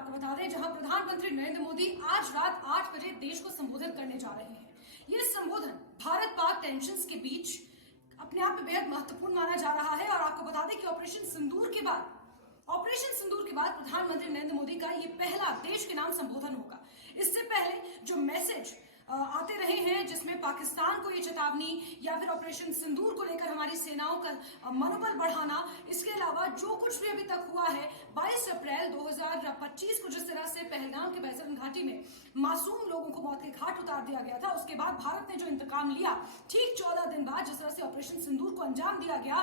आपको बता दें, जहां प्रधानमंत्री नरेंद्र मोदी आज रात 8 बजे देश को संबोधित करने जा रहे हैं। ये संबोधन भारत पाक टेंशंस के बीच अपने आप में बेहद महत्वपूर्ण माना जा रहा है। और आपको बता दें कि ऑपरेशन सिंदूर के बाद प्रधानमंत्री नरेंद्र मोदी का ये पहला देश के नाम संबोधन होगा। इससे पहले जो मैसेज आते रहे हैं, जिसमें पाकिस्तान को ये चेतावनी या फिर ऑपरेशन सिंदूर को लेकर हमारी सेनाओं का मनोबल बढ़ाना, इसके अलावा जो कुछ भी अभी तक हुआ है 22 अप्रैल 2025 को जिस तरह से पहलगाम के बैतरन घाटी में मासूम लोगों को मौत के घाट उतार दिया गया था, उसके बाद भारत ने जो इंतकाम लिया, ठीक 14 दिन बाद जिस तरह से ऑपरेशन सिंदूर को अंजाम दिया गया,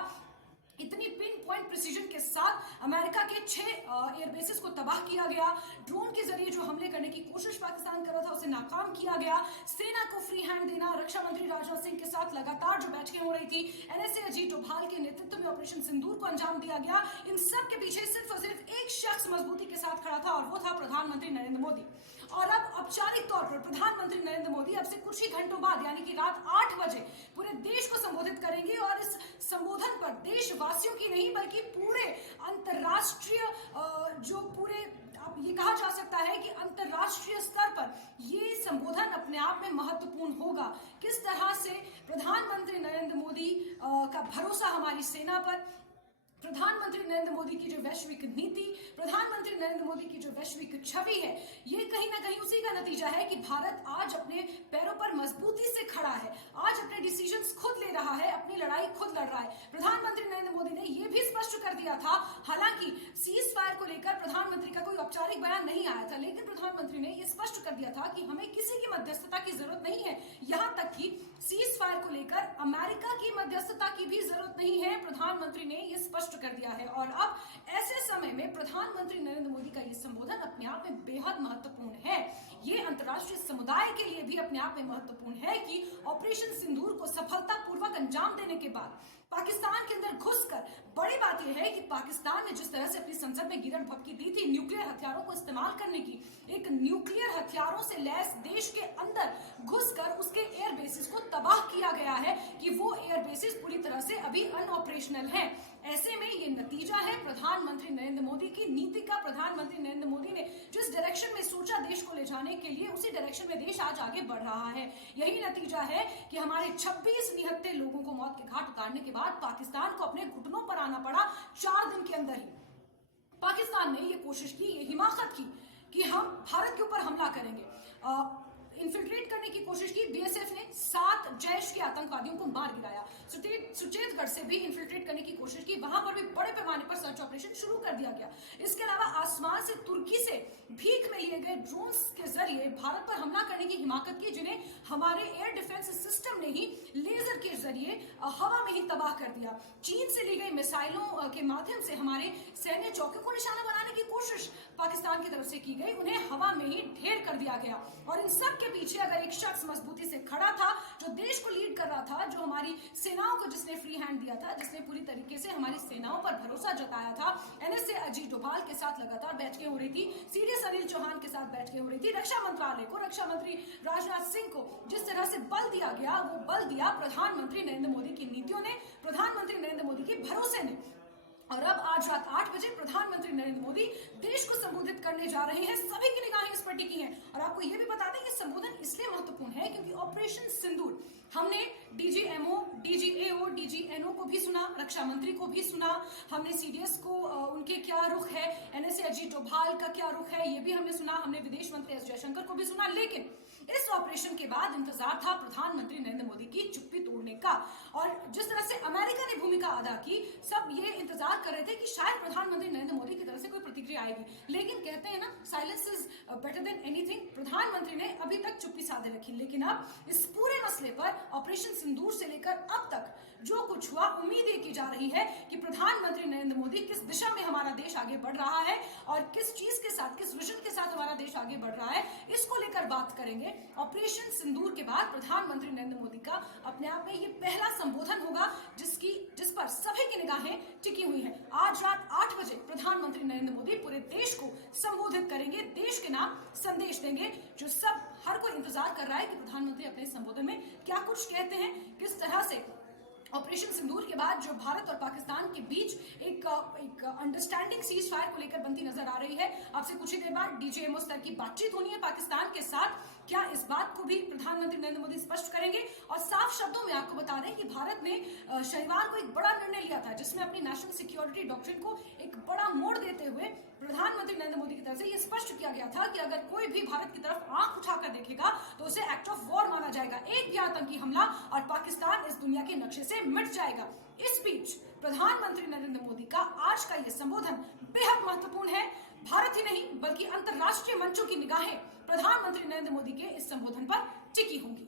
इतनी पिन पॉइंट प्रिसीजन के साथ अमेरिका के 6 एयरबेसेस को तबाह किया गया, ड्रोन के जरिए जो हमले करने की कोशिश पाकिस्तान कर रहा था उसे नाकाम किया गया, सेना को फ्री हैंड देना, रक्षा मंत्री राजनाथ सिंह के साथ लगातार जो बैठकें हो रही थी, एनएसए अजीत डोभाल के नेतृत्व में ऑपरेशन सिंदूर को अंजाम दिया गया। इन सब के पीछे सिर्फ और सिर्फ एक शख्स मजबूती के साथ खड़ा था और वो था प्रधानमंत्री नरेंद्र मोदी। और अब औपचारिक तौर पर प्रधानमंत्री नरेंद्र मोदी अब से कुछ ही घंटों बाद यानी कि रात 8 बजे पूरे देश को संबोधित करेंगे और इस संबोधन पर देशवासियों की नहीं बल्कि पूरे अंतर्राष्ट्रीय जो पूरे आप ये कहा जा सकता है कि अंतर्राष्ट्रीय स्तर पर ये संबोधन अपने आप में महत्वपूर्ण होगा। किस तरह से प्रधानमंत्री नरेंद्र मोदी का भरोसा हमारी सेना पर, प्रधानमंत्री नरेंद्र मोदी की जो वैश्विक नीति, प्रधानमंत्री नरेंद्र मोदी की जो वैश्विक छवि है, ये कहीं ना कहीं उसी का नतीजा है कि भारत आज अपने पैरों पर मजबूती से खड़ा है, आज अपने डिसीजंस खुद ले रहा है, अपनी लड़ाई खुद लड़ रहा है। प्रधानमंत्री नरेंद्र मोदी ने यह भी स्पष्ट कर दिया था, हालांकि सीज फायर को लेकर प्रधानमंत्री का कोई औपचारिक बयान नहीं आया था, लेकिन प्रधानमंत्री ने यह स्पष्ट कर दिया था कि हमें किसी की मध्यस्थता की जरूरत नहीं है, यहां तक कि सीज फायर को लेकर अमेरिका की मध्यस्थता की भी जरूरत नहीं है। प्रधानमंत्री ने यह स्पष्ट कर दिया है। और अब ऐसे समय में प्रधानमंत्री नरेंद्र मोदी का यह संबोधन अपने आप में बेहद महत्वपूर्ण है। ये अंतर्राष्ट्रीय समुदाय के लिए भी अपने आप में महत्वपूर्ण है कि ऑपरेशन सिंदूर को सफलतापूर्वक अंजाम देने के बाद पाकिस्तान के अंदर घुसकर, बड़ी बात यह है कि पाकिस्तान ने जिस तरह से अपनी संसद में गिरफ्त भपकी दी थी न्यूक्लियर हथियारों को इस्तेमाल करने की, एक न्यूक्लियर हथियारों से लैस देश के अंदर घुसकर उसके एयर बेसिस को तबाह किया गया है कि वो एयर बेसिस पूरी तरह से अभी अनऑपरेशनल है। ऐसे में ये नतीजा है प्रधानमंत्री नरेंद्र मोदी की नीति का। प्रधानमंत्री नरेंद्र मोदी ने जिस डायरेक्शन में सोचा देश को ले जाने के लिए, उसी डायरेक्शन में देश आज आगे बढ़ रहा है। यही नतीजा है कि हमारे 26 निहत्थे लोगों को मौत के घाट उतारने के बाद पाकिस्तान को अपने घुटनों पर आना पड़ा 4 दिन के अंदर ही। पाकिस्तान ने ये कोशिश की, ये हिमाकत की कि हम भारत के ऊपर हमला करेंगे, इन्फिल्ट्रेट करने की कोशिश की। बीएसएफ ने 7 जैश के आतंकवादियों को मार गिराया। सुचेतगढ़ से भी इन्फिल्ट्रेट करने की कोशिश की, वहां पर भी बड़े पैमाने पर सर्च ऑपरेशन शुरू कर दिया गया। इसके अलावा आसमान से तुर्की से भीख में लिए गए ड्रोन्स के जरिए भारत पर हमला करने की हिमाकत की, जिन्हें हमारे एयर डिफेंस सिस्टम ने ही लेजर के जरिए हवा में ही तबाह कर दिया। चीन से ली गई मिसाइलों के माध्यम से हमारे सैन्य चौकियों को निशाना बनाने की कोशिश पाकिस्तान की तरफ से की गई, उन्हें हवा में ही ढेर कर दिया गया। और इन सब के पीछे अगर एक शख्स मजबूती से खड़ा था, जो देश को लीड कर रहा था, जो हमारी सेनाओं को जिसने फ्री हैंड दिया था, जिसने पूरी तरीके से हमारी सेनाओं पर भरोसा जताया था, एनएसए अजीत डोभाल के साथ लगातार बैठकें हो रही थी, सीडीएस अनिल चौहान के साथ बैठकें हो रही थी, रक्षा मंत्रालय को, रक्षा मंत्री राजनाथ सिंह को जिस तरह से बल दिया गया, वो बल दिया प्रधानमंत्री नरेंद्र मोदी की नीतियों ने, प्रधानमंत्री नरेंद्र मोदी के भरोसे ने। और अब आज रात 8 बजे प्रधानमंत्री नरेंद्र मोदी देश को संबोधित करने जा रहे हैं। सभी की निगाहें इस पर टिकी हैं। और आपको यह भी बता दें कि संबोधन इसलिए महत्वपूर्ण है क्योंकि ऑपरेशन सिंदूर हमने डीजीएमओ, डीजीएओ, डीजीएनओ को भी सुना, रक्षा मंत्री को भी सुना, हमने सीडीएस को उनके क्या रुख है, एनएसए अजीत डोभाल का क्या रुख है, ये भी हमने सुना, हमने विदेश मंत्री एस जयशंकर को भी सुना। लेकिन इस ऑपरेशन के बाद इंतजार था प्रधानमंत्री नरेंद्र मोदी की चुप्पी तोड़ने का। और जिस तरह से अमेरिका ने भूमिका अदा की, सब ये इंतजार कर रहे थे कि शायद प्रधानमंत्री नरेंद्र मोदी की तरफ से कोई प्रतिक्रिया आएगी, लेकिन कहते हैं ना, silence is better than anything. प्रधानमंत्री ने अभी तक चुप्पी साधे रखी, लेकिन अब इस पूरे मसले पर ऑपरेशन सिंदूर से लेकर अब तक जो कुछ हुआ, उम्मीद ये की जा रही है कि प्रधानमंत्री नरेंद्र मोदी किस दिशा में हमारा देश आगे बढ़ रहा है और किस चीज के साथ, किस विजन के साथ हमारा देश आगे बढ़ रहा है, इसको लेकर बात करेंगे। ऑपरेशन सिंदूर के बाद प्रधानमंत्री नरेंद्र मोदी का अपने आप में ये पहला संबोधन होगा जिस पर सभी की निगाहें टिकी हुई है। आज रात 8 बजे प्रधानमंत्री नरेंद्र मोदी पूरे देश को संबोधित करेंगे, देश के नाम संदेश देंगे, जो हर कोई इंतजार कर रहा है कि प्रधानमंत्री अपने संबोधन में क्या कुछ कहते हैं, किस तरह से ऑपरेशन सिंदूर के बाद जो भारत और पाकिस्तान के बीच एक अंडरस्टैंडिंग सीज फायर को लेकर बनती नजर आ रही है। अब से कुछ ही देर बाद डीजीएमओ स्तर की बातचीत होनी है पाकिस्तान के साथ। क्या इस बात को भी प्रधानमंत्री नरेंद्र मोदी स्पष्ट करेंगे? और साफ शब्दों में आपको बता दें कि भारत ने शनिवार को एक बड़ा निर्णय लिया था, जिसमें अपनी नेशनल सिक्योरिटी डॉक्ट्रिन को एक बड़ा मोड़ देते हुए प्रधानमंत्री नरेंद्र मोदी की तरफ से यह स्पष्ट किया गया था कि अगर कोई भी भारत की तरफ आंख उठाकर देखेगा तो उसे एक्ट ऑफ वॉर माना जाएगा। एक भी आतंकी हमला और पाकिस्तान इस दुनिया के नक्शे से मिट जाएगा। इस बीच प्रधानमंत्री नरेंद्र मोदी का आज का यह संबोधन बेहद महत्वपूर्ण है। भारत ही नहीं बल्कि अंतरराष्ट्रीय मंचों की निगाहें प्रधानमंत्री नरेंद्र मोदी के इस संबोधन पर टिकी होंगी।